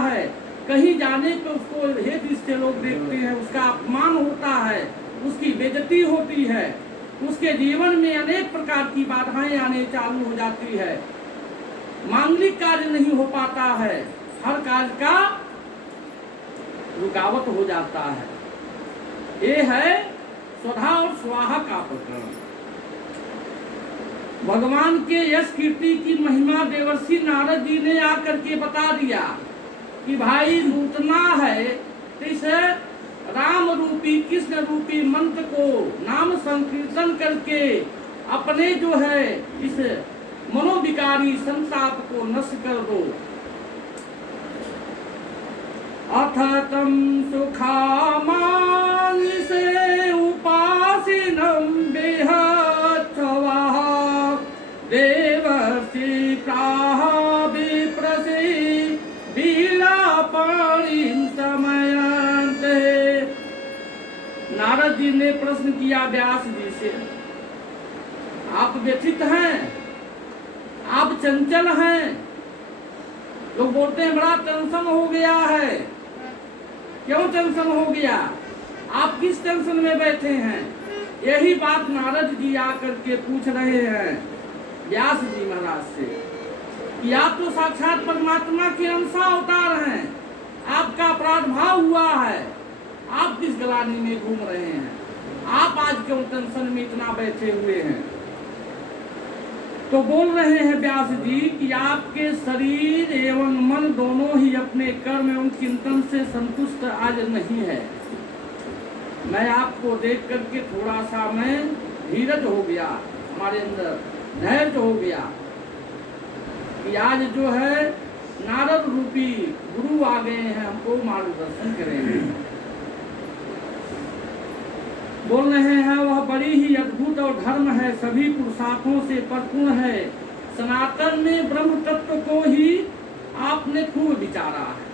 है, कहीं जाने पे उसको हे दृष्टि लोग देखते हैं, उसका अपमान होता है, उसकी बेइज्जती होती है, उसके जीवन में अनेक प्रकार की बाधाएं आने चालू हो जाती है, मांगलिक कार्य नहीं हो पाता है, हर कार्य का रुकावट हो जाता है। ये है स्वधा और स्वाहा का प्रकरण। भगवान के यश कीर्ति की महिमा देवर्षि नारद जी ने आकर के बता दिया कि भाई लूटना है तो इस राम रूपी कृष्ण रूपी मंत्र को नाम संकीर्तन करके अपने जो है इस मनोविकारी संताप को नष्ट कर दो। अथ तम सुखामान से उपासिनम बेहत्वा देवर्षि प्राह विप्रसे विलापाणिं समयन्ते। नारद जी ने प्रश्न किया व्यास जी से, आप व्यथित हैं, आप चंचल हैं, लोग बोलते हैं बड़ा टेंशन हो गया है। क्यों टेंशन हो गया? आप किस टेंशन में बैठे हैं? यही बात नारद जी आकर के पूछ रहे हैं व्यास जी महाराज से कि आप तो साक्षात परमात्मा के अंश अवतार हैं, आपका अपराध भाव हुआ है, आप किस गलानी में घूम रहे हैं? आप आज क्यों टेंशन में इतना बैठे हुए हैं? तो बोल रहे हैं व्यास जी कि आपके शरीर एवं मन दोनों ही अपने कर्म एवं चिंतन से संतुष्ट आज नहीं है। मैं आपको देख करके थोड़ा सा मैं धीरज हो गया, हमारे अंदर धैर्य हो गया कि आज जो है नारद रूपी गुरु आ गए हैं, हमको मार्गदर्शन करेंगे। बोल रहे हैं वह बड़ी ही अद्भुत और धर्म है, सभी पुरुषार्थों से परिपूर्ण है, सनातन में ब्रह्म तत्व को ही आपने खूब विचारा है।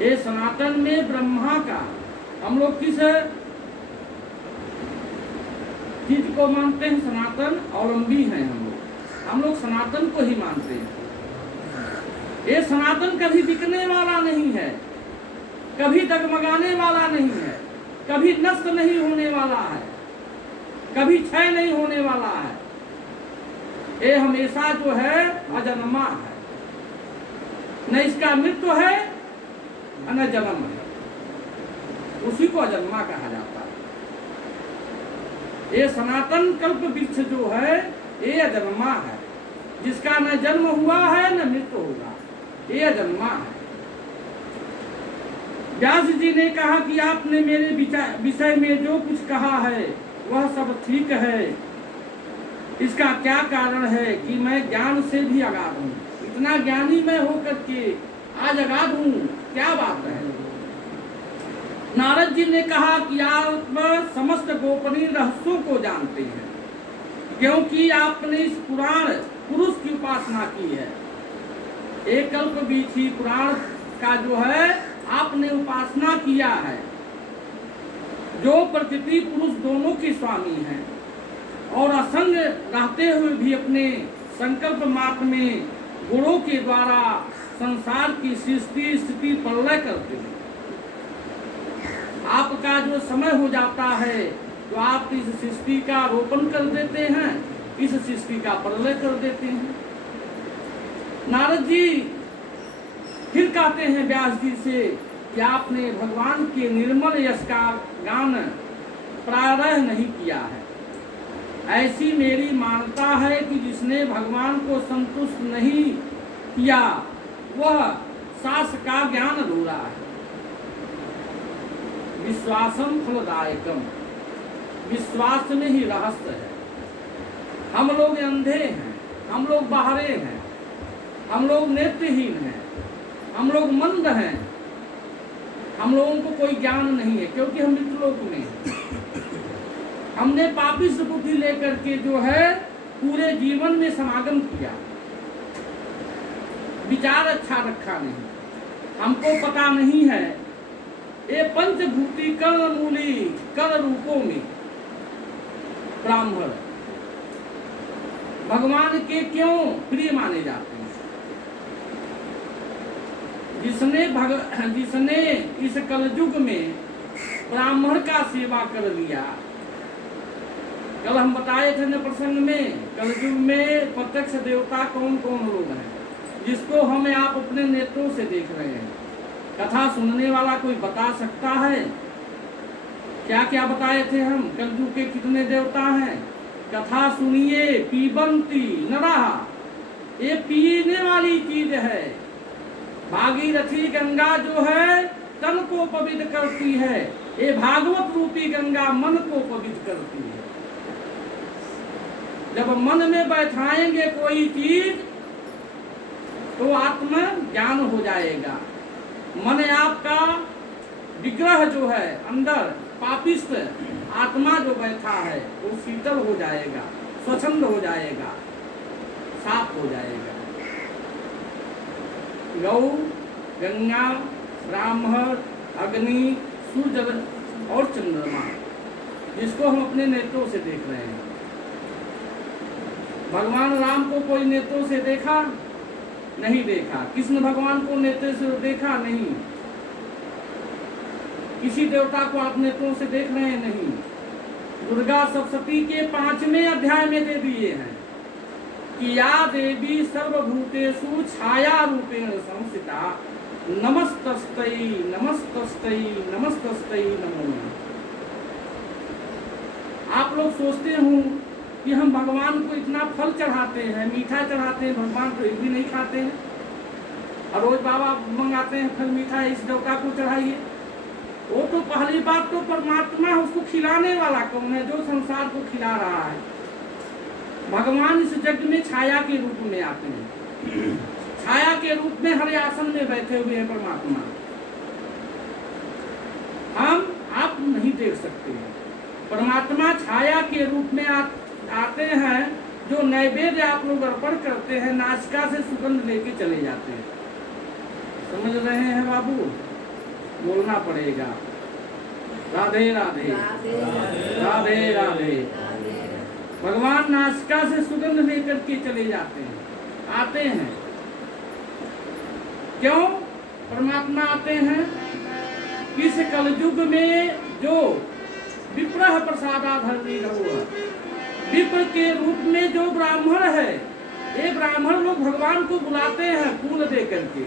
ये सनातन में ब्रह्मा का हम लोग किस चीज को मानते हैं? सनातन अवलंबी हैं हम लोग सनातन को ही मानते हैं। ये सनातन कभी बिकने वाला नहीं है, कभी डगमगाने वाला नहीं है, कभी नष्ट नहीं होने वाला है, कभी क्षय नहीं होने वाला है। ये हमेशा जो है अजन्मा है, न इसका मृत्यु है न जन्म है, उसी को अजन्मा कहा जाता है। ये सनातन कल्प वृक्ष जो है ये अजन्मा है, जिसका न जन्म हुआ है न मृत्यु होगा, ये अजन्मा है। व्यास जी ने कहा कि आपने मेरे विषय में जो कुछ कहा है वह सब ठीक है, इसका क्या कारण है कि मैं ज्ञान से भी अगाध हूँ, इतना ज्ञानी मैं होकर के आज अगाध हूँ, क्या बात है? नारद जी ने कहा कि आप समस्त गोपनीय रहस्यों को जानते हैं, क्योंकि आपने इस पुराण पुरुष की उपासना की है। एक कल्प बीछी पुराण का जो है आपने उपासना किया है, जो प्रकृति पुरुष दोनों के स्वामी हैं और असंग रहते हुए भी अपने संकल्प मात्र में गुणों के द्वारा संसार की सृष्टि स्थिति प्रलय करते हैं। आपका जो समय हो जाता है तो आप इस सृष्टि का रोपण कर देते हैं, इस सृष्टि का प्रलय कर देते हैं। नारद जी फिर कहते हैं व्यास जी से कि आपने भगवान के निर्मल यश का गान प्रारंभ नहीं किया है। ऐसी मेरी मान्यता है कि जिसने भगवान को संतुष्ट नहीं किया वह शास्त्र का ज्ञान अधूरा है। विश्वासम फलदायकम, विश्वास में ही रहस्य है। हम लोग अंधे हैं, हम लोग बहरे हैं, हम लोग नेत्रहीन हैं, हम लोग मंद हैं, हम लोगों को कोई ज्ञान नहीं है, क्योंकि हम मृत्युलोक में हैं। हमने पापिष्ट बुद्धि लेकर के जो है पूरे जीवन में समागम किया, विचार अच्छा रखा नहीं, हमको पता नहीं है ये पंचभूति कर्ण मूली कर रूपों में ब्राह्मण भगवान के क्यों प्रिय माने जाते हैं। जिसने इस कलयुग में ब्राह्मण का सेवा कर लिया। कल हम बताए थे न प्रसंग में, कलयुग में प्रत्यक्ष देवता कौन कौन लोग हैं, जिसको हमें आप अपने नेत्रों से देख रहे हैं। कथा सुनने वाला कोई बता सकता है? क्या क्या बताए थे हम? कलयुग के कितने देवता हैं? कथा सुनिए, पीबंती नरहा, ये पीने वाली चीज है। भागीरथी गंगा जो है तन को पवित्र करती है, ये भागवत रूपी गंगा मन को पवित्र करती है। जब मन में बैठाएंगे कोई चीज तो आत्म ज्ञान हो जाएगा। मन आपका विग्रह जो है अंदर पापिष्ट आत्मा जो बैठा है वो शीतल हो जाएगा, स्वच्छंद हो जाएगा, साफ हो जाएगा। गौ, गंगा, ब्राह्मण, अग्नि, सूर्य और चंद्रमा, जिसको हम अपने नेत्रों से देख रहे हैं। भगवान राम को कोई नेत्रों से देखा? नहीं देखा। कृष्ण भगवान को नेत्रों से देखा? नहीं। किसी देवता को आप नेत्रों से देख रहे हैं? नहीं। दुर्गा सप्तशती के 5वें अध्याय में दे दिए हैं कि या देवी सर्वभूतेषु छाया रूपेण संस्थिता नमस्तस्तै नमस्तस्तै नमस्तस्तै नमो नमः। आप लोग सोचते हो कि हम भगवान को इतना फल चढ़ाते हैं, मीठा चढ़ाते हैं, भगवान तो एक भी नहीं खाते हैं, और रोज बाबा मंगाते हैं फल मीठा इस देवता को चढ़ाइए। वो तो पहली बात तो परमात्मा, उसको खिलाने वाला कौन है? जो संसार को खिला रहा है। भगवान इस जग में छाया के रूप में आते हैं, छाया के रूप में हर आसन में बैठे हुए हैं परमात्मा। हम आप नहीं देख सकते हैं। परमात्मा छाया के रूप में आते हैं। जो नैवेद्य आप लोग अर्पण करते हैं, नासिका से सुगंध लेके चले जाते हैं। समझ रहे हैं बाबू? बोलना पड़ेगा। राधे राधे राधे राधे। भगवान नासिका से सुगंध लेकर के चले जाते हैं, आते हैं। क्यों परमात्मा आते हैं? इस कलयुग में जो विप्रह प्रसादाधर्मी रहुआ, विप्र के रूप में जो ब्राह्मण है, ये ब्राह्मण लोग भगवान को बुलाते हैं फूल दे करके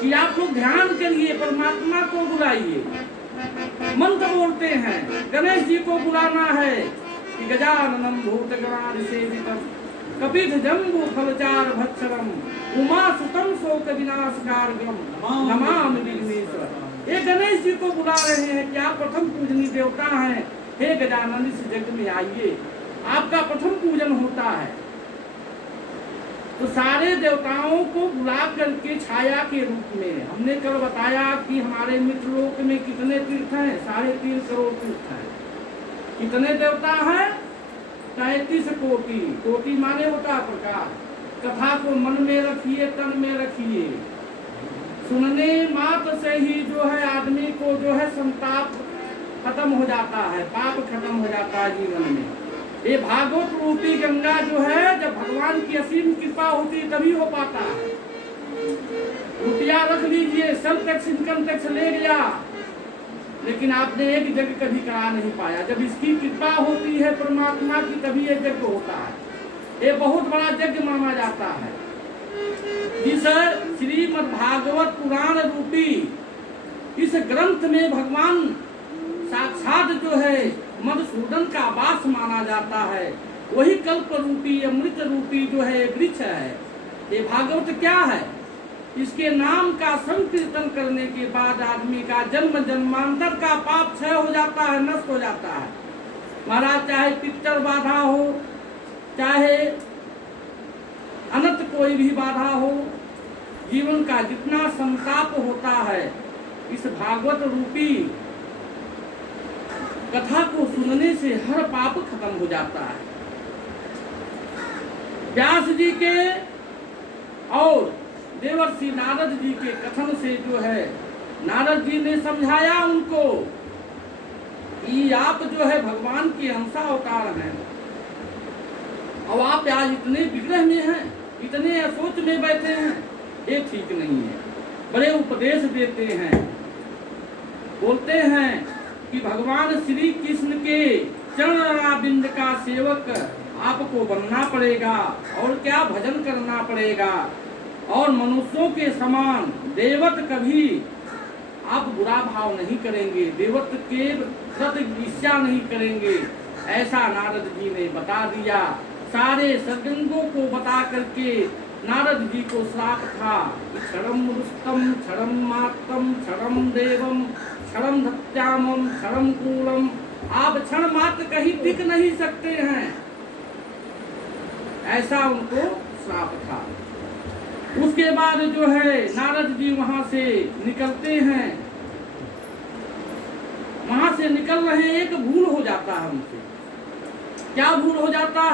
कि आप लोग ध्यान करिए, परमात्मा को बुलाइए। मंत्र बोलते हैं, गणेश जी को बुलाना है कि गजाननम भूतगणाधि सेवितम कपित जम्बू फलचार भक्षरम उमा सुतम शोक विनाशकारकम नमामि विघ्नेश्वर। ये गणेश जी को बुला रहे हैं कि आप प्रथम पूजनीय देवता हैं। हे गजानन, इस जग में आइए, आपका प्रथम पूजन होता है। तो सारे देवताओं को बुला करके छाया के रूप में, हमने कल बताया कि हमारे मित्रलोक में कितने तीर्थ हैं? 3.5 करोड़ तीर्थ हैं। कितने देवता हैं? 33 कोटि। कोटि माने होता प्रकार। कथा को मन में रखिए, तन में रखिए। सुनने मात्र से ही जो है आदमी को जो है संताप खत्म हो जाता है, पाप खत्म हो जाता है जीवन में। ये भागवत रूपी गंगा जो है, जब भगवान की असीम कृपा होती तभी हो पाता है। रुपया रख लीजिए, सब टैक्स इनकम टैक्स ले लिया, लेकिन आपने एक जग कभी करा नहीं पाया। जब इसकी कृपा होती है परमात्मा की, तभी ये यज्ञ होता है। ये बहुत बड़ा यज्ञ माना जाता है। जिस श्रीमद् भागवत पुराण रूपी इस ग्रंथ में भगवान साक्षात जो है मधुसूदन का वास माना जाता है, वही कल्प रूपी अमृत रूपी जो है वृक्ष है। ये भागवत क्या है? इसके नाम का संकीर्तन करने के बाद आदमी का जन्म जन्मांतर का पाप क्षय हो जाता है, नष्ट हो जाता है। महाराज चाहे पितर बाधा हो, चाहे अनंत कोई भी बाधा हो, जीवन का जितना संताप होता है, इस भागवत रूपी कथा को सुनने से हर पाप खत्म हो जाता है। व्यास जी के और देवर्षि नारद जी के कथन से जो है, नारद जी ने समझाया उनको कि आप जो है भगवान के अंशावतार हैं, और आप आज इतने विग्रह में हैं, इतने सोच में बैठे हैं, ये ठीक नहीं है। बड़े उपदेश देते हैं। बोलते हैं कि भगवान श्री कृष्ण के चरणारविंद का सेवक आपको बनना पड़ेगा और क्या भजन करना पड़ेगा, और मनुष्यों के समान देवत कभी आप बुरा भाव नहीं करेंगे, देवत के प्रति ईर्ष्या नहीं करेंगे, ऐसा नारद जी ने बता दिया। सारे सज्जनों को बता करके नारद जी को श्राप था कि क्षरम रुस्तम, क्षरम मातम, क्षरम देवम, क्षरम धत्यामम, क्षरम कूलम, आप क्षण मात्र कहीं टिक नहीं सकते हैं, ऐसा उनको श्राप था। उसके बाद जो है नारद जी वहां से निकलते हैं, वहां से निकल रहे, एक भूल हो जाता है उनसे। क्या भूल हो जाता